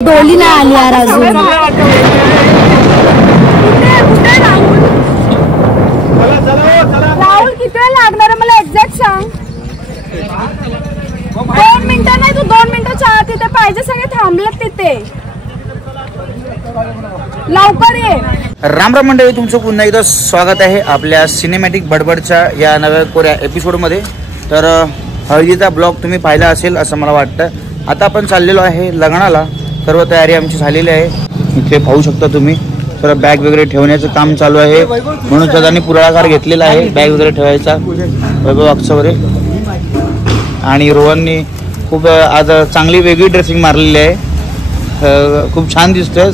डोली नाही आली यार अजून। राहुल किती वेळ लागणार आहे मला एक्झॅक्ट सांग। 2 मिनिटं नाही तू 2 मिनिटाच्या आत तिथे पाहिजे, सगळे थांबलेत तिथे, लवकर ये। राम राम मंडळी, तुमचं पुन्हा एकदा स्वागत आहे आपल्या सिनेमॅटिक बडबडच्या या नव्या कोऱ्या एपिसोडमध्ये। तर हळदीचा ब्लॉग तुम्ही पाहिला असेल असं मला वाटतं। आता आपण चाललेलो आहे लग्नाला, सर्व तयारी आमची झालेली आहे। इथे पाहू शकता तुम्ही सर्व बॅग वगैरे ठेवण्याचं काम चालू आहे, म्हणून दादांनी पुढाकार घेतलेला आहे बॅग वगैरे ठेवायचा। वैभव अक्षवरे आणि रोहननी खूप आज चांगली वेगळी ड्रेसिंग मारलेली आहे, खूप छान दिसतोय।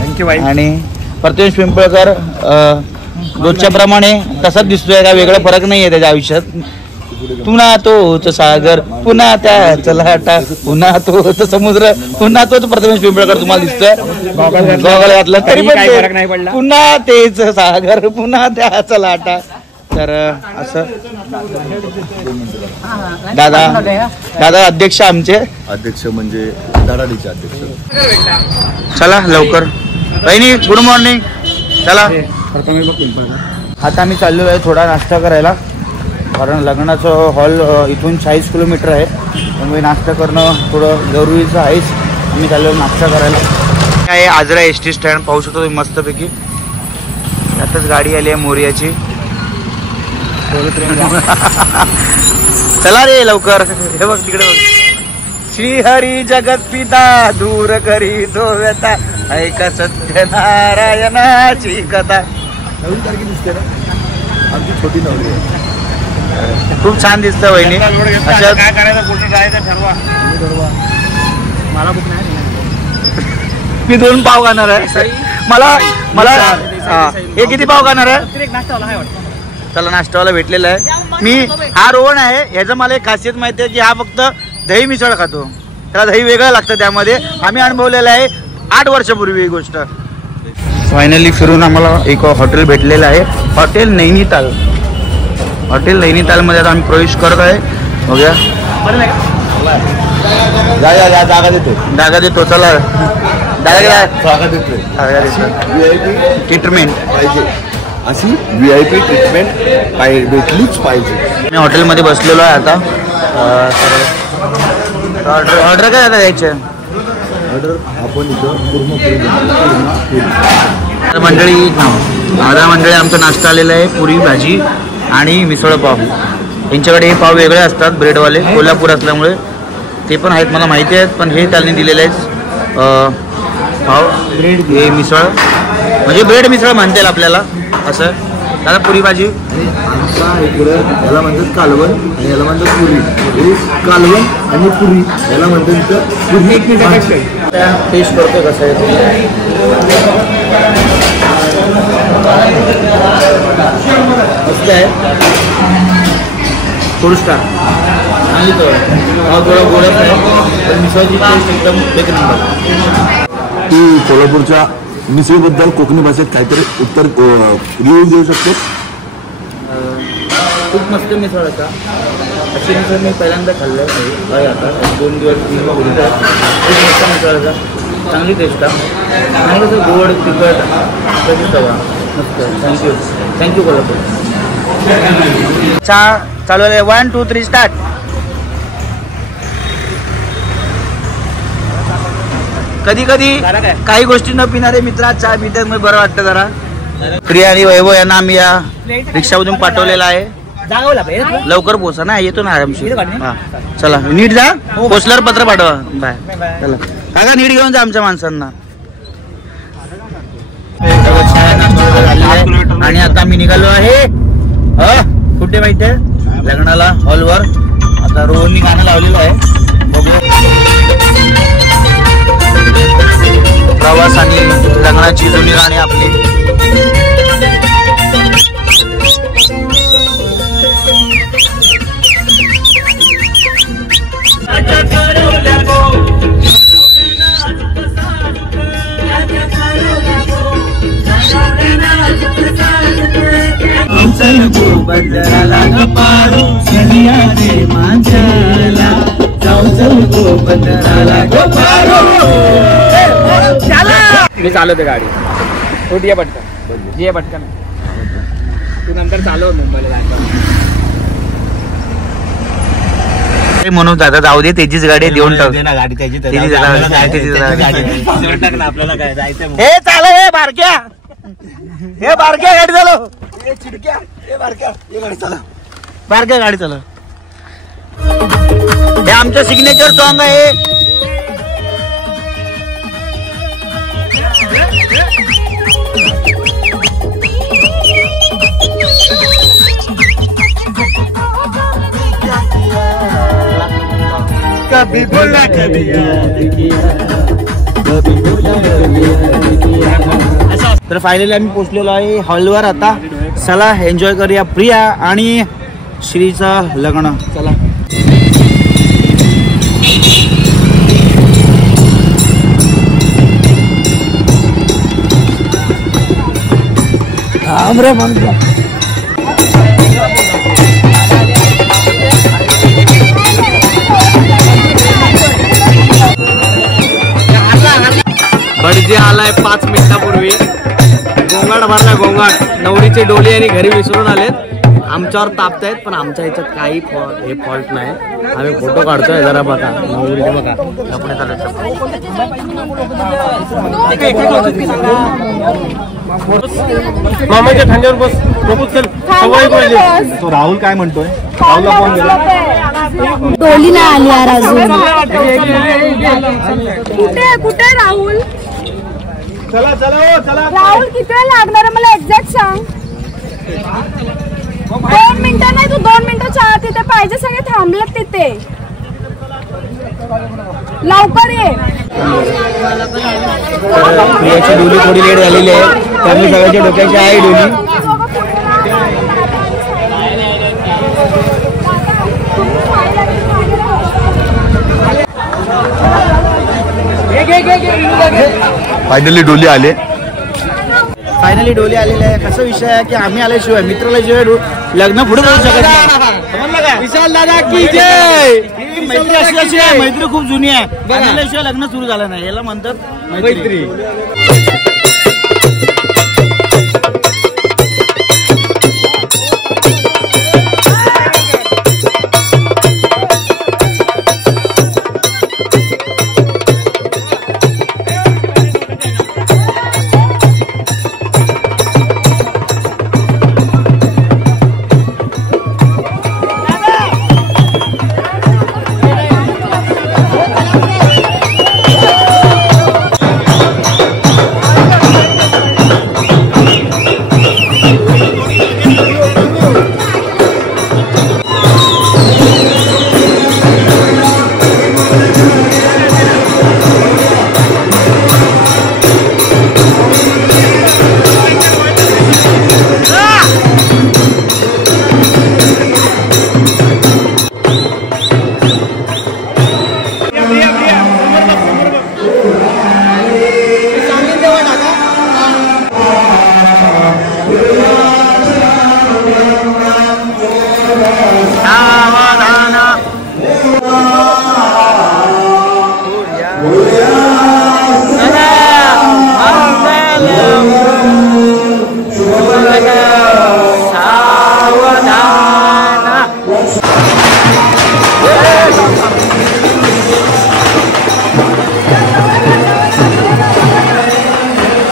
थँक्यू भाई। आणि प्रथमेश पिंपळकर रोजच्या प्रमाणे तसाच दिसतोय, काय वेगळा फरक नाही आहे त्याच्या आयुष्यात। पुन्हा तोच सागर, पुन्हा त्याच लाटा, पुन्हा तोच समुद्र, पुन्हा तोच प्रथमेश पिंपळकर तुम्हाला दिसतोय। गॉगल घातला तरी पण पुन्हा तेच सागर, पुन्हा त्याच लाटा। तर असं दादा अध्यक्ष, आमचे अध्यक्ष म्हणजे धडाडीचे अध्यक्ष। चला लवकर बहिणी, गुड मॉर्निंग। चला आता आम्ही चाललेलो आहे थोडा नाश्ता करायला, कारण लग्नाचं हॉल इथून 40 किलोमीटर आहे, त्यामुळे नाश्ता करणं थोडं जरुरीचं आहेच। आम्ही चाललो नाश्ता करायला। काय आजरा एसटी स्टँड पाहू शकतो तुम्ही मस्तपैकी, त्यातच गाडी आली आहे मोरियाची। चला रे लवकर, हे बघ तिकडे बघ। श्रीहरी जगत पिता दूर करी तो व्यथा, ऐका सत्यनारायणाची कथा। नवीन तारखे दिसते ना आमची छोटी नवरी आहे, खूप छान दिसतं वहिनी। काय करायचं, कुठे जायचं ठरवा। मला खूप नाही, मी 2 पाव खाणार आहे। मला हे किती पाव खाणार आहे? चला नाश्तावाला भेटलेला आहे। मी हा रोहन आहे, ह्याचं मला एक खासियत माहिती आहे की हा फक्त दही मिसळ खातो, त्याला दही वेगळं लागतं त्यामध्ये। आम्ही अनुभवलेलं आहे 8 वर्षापूर्वी ही गोष्ट। फायनली फिरून आम्हाला एक हॉटेल भेटलेलं आहे, हॉटेल नैनिताल। हॉटेल नैनितालमध्ये आता आम्ही प्रवेश करत आहे। बघूया जागा देतो, चला जागा देतोय। VIP ट्रीटमेंट पाहिजे, अशी VIP ट्रीटमेंट भेटलीच पाहिजे। मी हॉटेलमध्ये बसलेलो आहे आता। ऑर्डर काय आता द्यायचं? ऑर्डर आपण इथं पूर्ण मंडळी दादा मंडळी, आमचा नाश्ता आलेला आहे, पुरी भाजी आणि मिसळ पाव। यांच्याकडे हे पाव वेगळे असतात ब्रेडवाले, कोल्हापूर असल्यामुळे ते पण आहेत मला माहिती आहेत, पण हे त्यांनी दिलेले आहेत पाव ब्रेड, हे मिसळ म्हणजे ब्रेड मिसळ म्हणतील आपल्याला असं। दादा पुरी भाजी, आमचा इकडं याला म्हणतात कालवण आणि याला म्हणतात पुरी। कालवण आणि पुरी याला म्हणतात पुरी। टेस्ट करतो कसं आहे मस्त आहे, 4 स्टार। चांगली तो थोडा गोडच आहे, पण मिसळची टेस्ट एकदम एक नंबर। ती कोल्हापूरच्या मिसळीबद्दल कोकणी भाषेत काहीतरी उत्तर रिव्ह्यू देऊ शकतो? खूप मस्त मिसळ होता, अशी मिसळ मी पहिल्यांदा खाल्लं आहे आता 2 दिवस 3 दिवस। खूप मस्त मिसळ होता, चांगली टेस्ट आहे आणि कसं गोड तिखट तशी सगळं मस्त। थँक्यू कोल्हापूर। चहा चालू आहे, 1 2 3 स्टार्ट। कधी कधी काही गोष्टी न पिणारे मित्र चहा पितात, मग बरं वाटतं जरा। प्रिया आणि वैभव यांना आम्ही या रिक्षामधून पाठवलेला आहे। लवकर पोहोचा ना, येतो ना आरामशीर। हा चला, नीट जा, पोचल्यावर पत्र पाठवा। बाय। चला काका, नीट घेऊन जा आमच्या माणसांना। आणि आता आम्ही निघालो आहे कुठे माहिती आहे? लग्नाला, हॉलवर। आता रोहननी गाणं लावलेलं आहे, प्रवास आणि लग्नाची जुनी गाणी आपली। बंदराला गपारू सनिया रे मांजला, जाऊ चल गो बंदराला गपारू। मी चालवते गाडी. तू ये पटकन, ये पटकन. तू नंतर चालव मुंबईला जायचं. म्हणून दादा जाऊ दे, त्याचीच गाडी देऊन टाक. गाडी त्याची आपल्याला काय जायचं. हे चाल हे बारक्या, हे बारक्या गाडी चालव. चिडक्या हे बारक्या हे गाडी चालव. बारक्या गाडी चालव. हे आमचं सिग्नेचर सॉन्ग आहे. कभी बोला कभी तर फायनली आम्ही पोहोचलेलो आहे हॉलवर. आता चला एन्जॉय करूया प्रिया आणि श्रीचं लग्न. चला भटजी आलाय 5 मिनिटापूर्वी. गोंगाट भरला गोंगाट. नवरीची डोली आणि घरी विसरून आलेत. आमच्यावर तापतायत पण आमच्या ह्याच्यात काही हे फॉल्ट नाही. आम्ही फोटो काढतोय. जरा बघा नवरीने बघा कपडे मामाच्या खांद्यावर बस. प्रपोज केलं. तो राहुल काय म्हणतोय. राहुलला फोन केला. डोली नाही आली यार अजून. कुठे राहुल. चला चला चला. राहुल किती वेळ लागणार मला एक्झॅक्ट सांग. 2 मिनिटं नाही, तू 2 मिनिटाच्या आत तिथे पाहिजे. सगळे थांबलेत तिथे. लवकर ये. प्रियाची डोली थोडी लेट झालेली आहे. त्यामुळे सगळ्याच्या डोक्याची आहे डोली. फायनली डोली आले. फायनली डोली आलेली आहे. कसा विषय आहे की आम्ही आल्याशिवाय मित्राला शिवाय लग्न पुढे जाऊ शकत नाही. विशाल दादा की जय. मैत्री असल्याशिवाय मैत्री खूप जुनी आहे. आल्याशिवाय लग्न सुरू झालं नाही. याला म्हणतात मैत्री.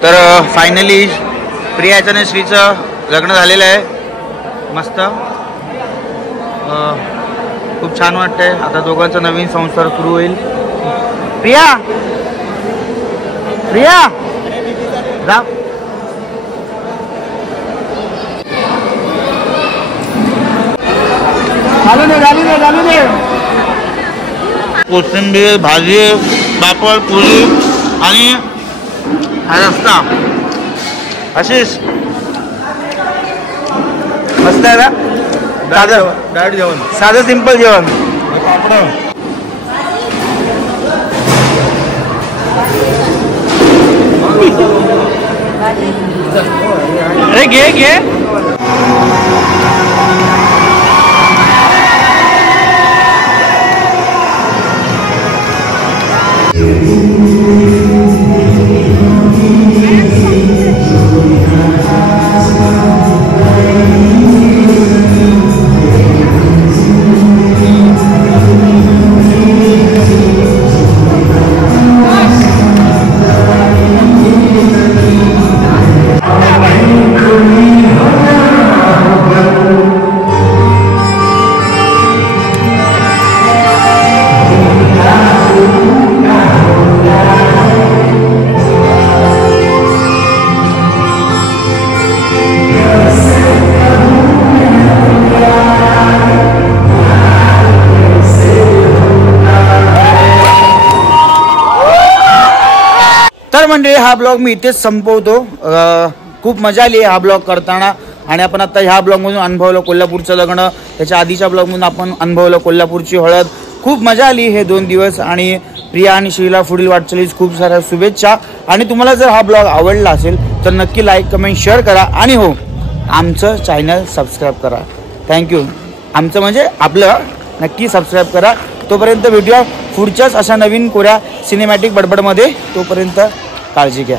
तर फायनली प्रियाचं आणि श्रीचं लग्न झालेलं आहे. मस्त खूप छान वाटतंय. आता दोघांचा नवीन संसार सुरू होईल. प्रिया प्रिया जा. कोथिंबीर भाजी पापड पुरी आणि हा रस्ता अशीच मस्त आहे ना. साधं डायरेक्ट जेवण. साधं सिंपल जेवण. पापड. अरे घे घे. तर मंडळी हा ब्लॉग मी इथेच संपवतो. खूप मजा आली हा ब्लॉग करताना आणि आपण आता ह्या ब्लॉगमधून अनुभवलं कोल्हापूरचं लग्न, त्याच्या आधीच्या ब्लॉगमधून आपण अनुभवलं कोल्हापूरची हळद. खूप मजा आली हे 2 दिवस आणि प्रिया आणि श्रीला पुढील वाटचालीस खूप साऱ्या शुभेच्छा. आणि तुम्हाला जर हा ब्लॉग आवडला असेल तर नक्की लाईक कमेंट शेअर करा आणि हो आमचं चॅनल सबस्क्राईब करा. थँक्यू. आमचं म्हणजे आपलं नक्की सबस्क्राईब करा. तोपर्यंत भेटूया पुढच्याच अशा नवीन कोऱ्या सिनेमॅटिक बडबडमध्ये. तोपर्यंत काळजी घ्या.